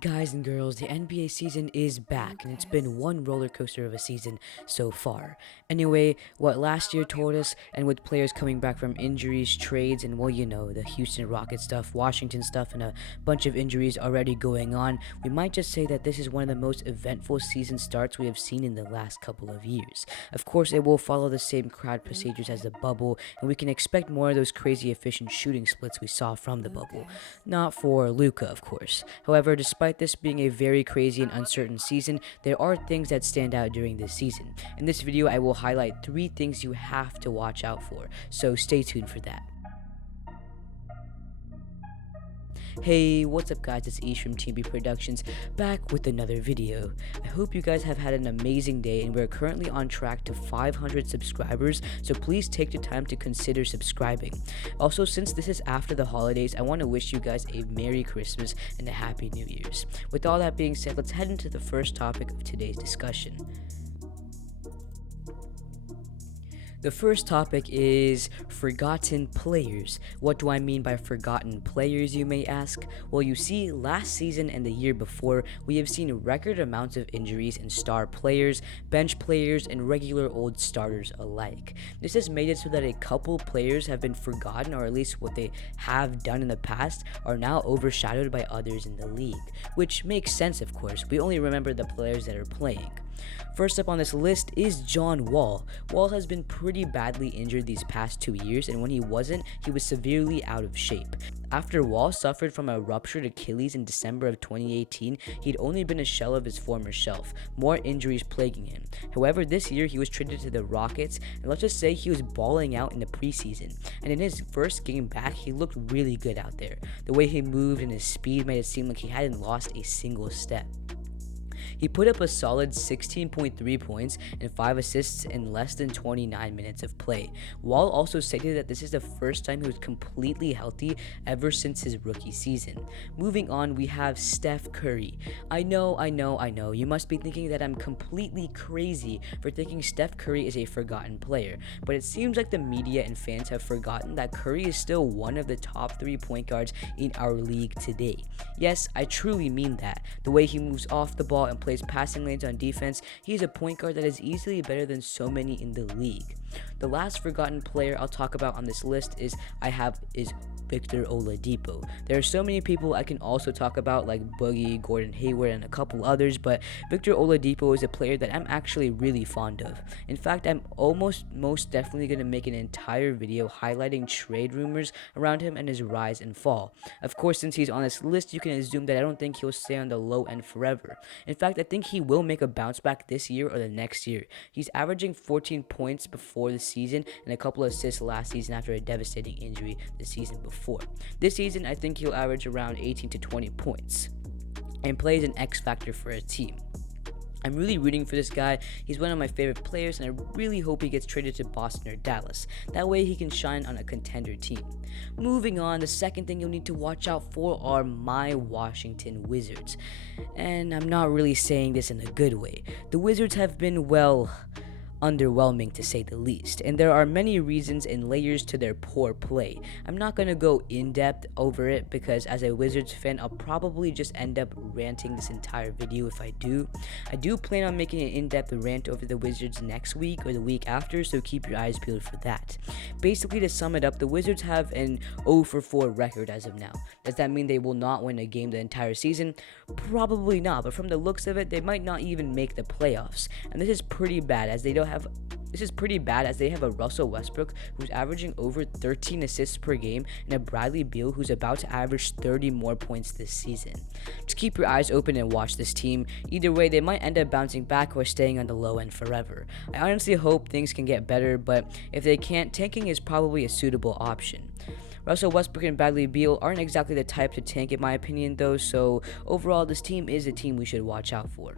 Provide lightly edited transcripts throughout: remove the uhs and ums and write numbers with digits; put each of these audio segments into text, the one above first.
Guys and girls, the NBA season is back, and it's been one roller coaster of a season so far. Anyway, what last year told us, and with players coming back from injuries, trades, and well, the Houston Rockets stuff, Washington stuff, and a bunch of injuries already going on, we might just say that this is one of the most eventful season starts we have seen in the last couple of years. Of course, it will follow the same crowd procedures as the bubble, and we can expect more of those crazy efficient shooting splits we saw from the bubble. Not for Luka, of course. However, despite this being a very crazy and uncertain season, there are things that stand out during this season. In this video, I will highlight 3 things you have to watch out for, so stay tuned for that. Hey, what's up guys, it's Ish from TB Productions, back with another video. I hope you guys have had an amazing day, and we're currently on track to 500 subscribers, so please take the time to consider subscribing. Also, since this is after the holidays, I want to wish you guys a Merry Christmas and a Happy New Year's. With all that being said, let's head into the first topic of today's discussion. The first topic is forgotten players. What do I mean by forgotten players, you may ask? Well, you see, last season and the year before, we have seen record amounts of injuries in star players, bench players, and regular old starters alike. This has made it so that a couple players have been forgotten, or at least what they have done in the past are now overshadowed by others in the league, which makes sense, of course. We only remember the players that are playing. First up on this list is John Wall. Wall has been pretty badly injured these past 2 years, and when he wasn't, he was severely out of shape. After Wall suffered from a ruptured Achilles in December of 2018, he'd only been a shell of his former self, more injuries plaguing him. However, this year he was traded to the Rockets, and let's just say he was balling out in the preseason. And in his first game back, he looked really good out there. The way he moved and his speed made it seem like he hadn't lost a single step. He put up a solid 16.3 points and 5 assists in less than 29 minutes of play. Wall also stated that this is the first time he was completely healthy ever since his rookie season. Moving on, we have Steph Curry. I know, you must be thinking that I'm completely crazy for thinking Steph Curry is a forgotten player, but it seems like the media and fans have forgotten that Curry is still one of the top 3 point guards in our league today. Yes, I truly mean that. The way he moves off the ball and plays passing lanes on defense, he's a point guard that is easily better than so many in the league. The last forgotten player I'll talk about on this list is Victor Oladipo. There are so many people I can also talk about, like Boogie, Gordon Hayward, and a couple others, but Victor Oladipo is a player that I'm actually really fond of. In fact, I'm most definitely going to make an entire video highlighting trade rumors around him and his rise and fall. Of course, since he's on this list, you can assume that I don't think he'll stay on the low end forever. In fact, I think he will make a bounce back this year or the next year. He's averaging 14 points before the season and a couple of assists last season after a devastating injury the season before. This season, I think he'll average around 18 to 20 points and plays an X factor for a team. I'm really rooting for this guy. He's one of my favorite players, and I really hope he gets traded to Boston or Dallas. That way he can shine on a contender team. Moving on, the second thing you'll need to watch out for are my Washington Wizards. And I'm not really saying this in a good way. The Wizards have been, underwhelming to say the least, and there are many reasons and layers to their poor play. I'm not going to go in depth over it because as a Wizards fan, I'll probably just end up ranting this entire video if I do. I do plan on making an in-depth rant over the Wizards next week or the week after, so keep your eyes peeled for that. Basically, to sum it up, the Wizards have an 0-for-4 record as of now. Does that mean they will not win a game the entire season? Probably not, but from the looks of it, they might not even make the playoffs, and this is pretty bad as they have a Russell Westbrook who's averaging over 13 assists per game and a Bradley Beal who's about to average 30 more points this season. Just keep your eyes open and watch this team. Either way, they might end up bouncing back or staying on the low end forever. I honestly hope things can get better, but if they can't, tanking is probably a suitable option. Russell Westbrook and Bradley Beal aren't exactly the type to tank in my opinion though, so overall this team is a team we should watch out for.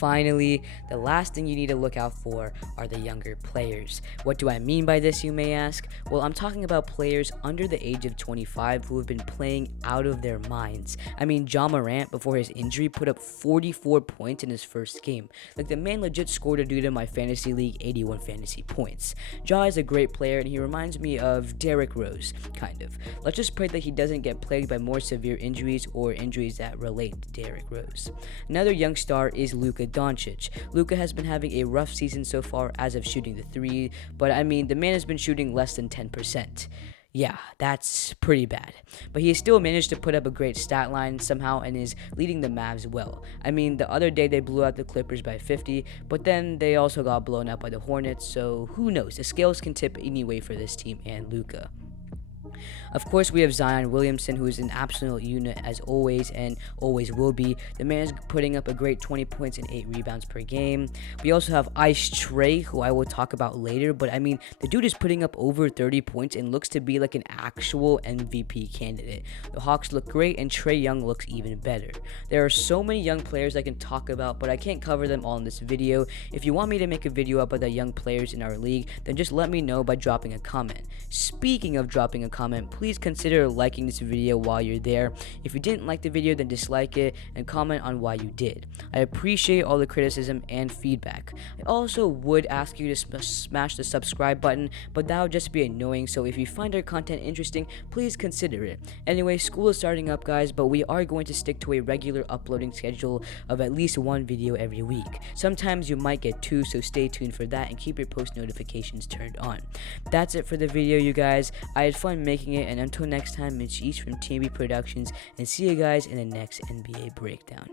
finally, the last thing you need to look out for are the younger players. What do I mean by this, you may ask? Well, I'm talking about players under the age of 25 who have been playing out of their minds. I mean, Ja Morant, before his injury, put up 44 points in his first game. Like, the man legit scored a dude in my fantasy league 81 fantasy points. Ja is a great player, and he reminds me of Derrick Rose, kind of. Let's just pray that he doesn't get plagued by more severe injuries or injuries that relate to Derrick Rose. Another young star is Luka Doncic. Luka has been having a rough season so far as of shooting the three, but I mean, the man has been shooting less than 10%. Yeah, that's pretty bad. But he has still managed to put up a great stat line somehow and is leading the Mavs well. I mean, the other day they blew out the Clippers by 50, but then they also got blown out by the Hornets, so who knows? The scales can tip anyway for this team and Luka. Of course, we have Zion Williamson, who is an absolute unit as always and always will be. The man is putting up a great 20 points and 8 rebounds per game. We also have Ice Trae, who I will talk about later, but I mean, the dude is putting up over 30 points and looks to be like an actual MVP candidate. The Hawks look great, and Trae Young looks even better. There are so many young players I can talk about, but I can't cover them all in this video. If you want me to make a video about the young players in our league, then just let me know by dropping a comment. Speaking of dropping a comment, please consider liking this video while you're there. If you didn't like the video, then dislike it and comment on why you did. I appreciate all the criticism and feedback. I also would ask you to smash the subscribe button, but that would just be annoying, so if you find our content interesting, please consider it. Anyway, school is starting up, guys, but we are going to stick to a regular uploading schedule of at least one video every week. Sometimes you might get two, so stay tuned for that and keep your post notifications turned on. That's it for the video, you guys. I had fun making it, and until next time, it's East from TMB Productions, and see you guys in the next NBA Breakdown.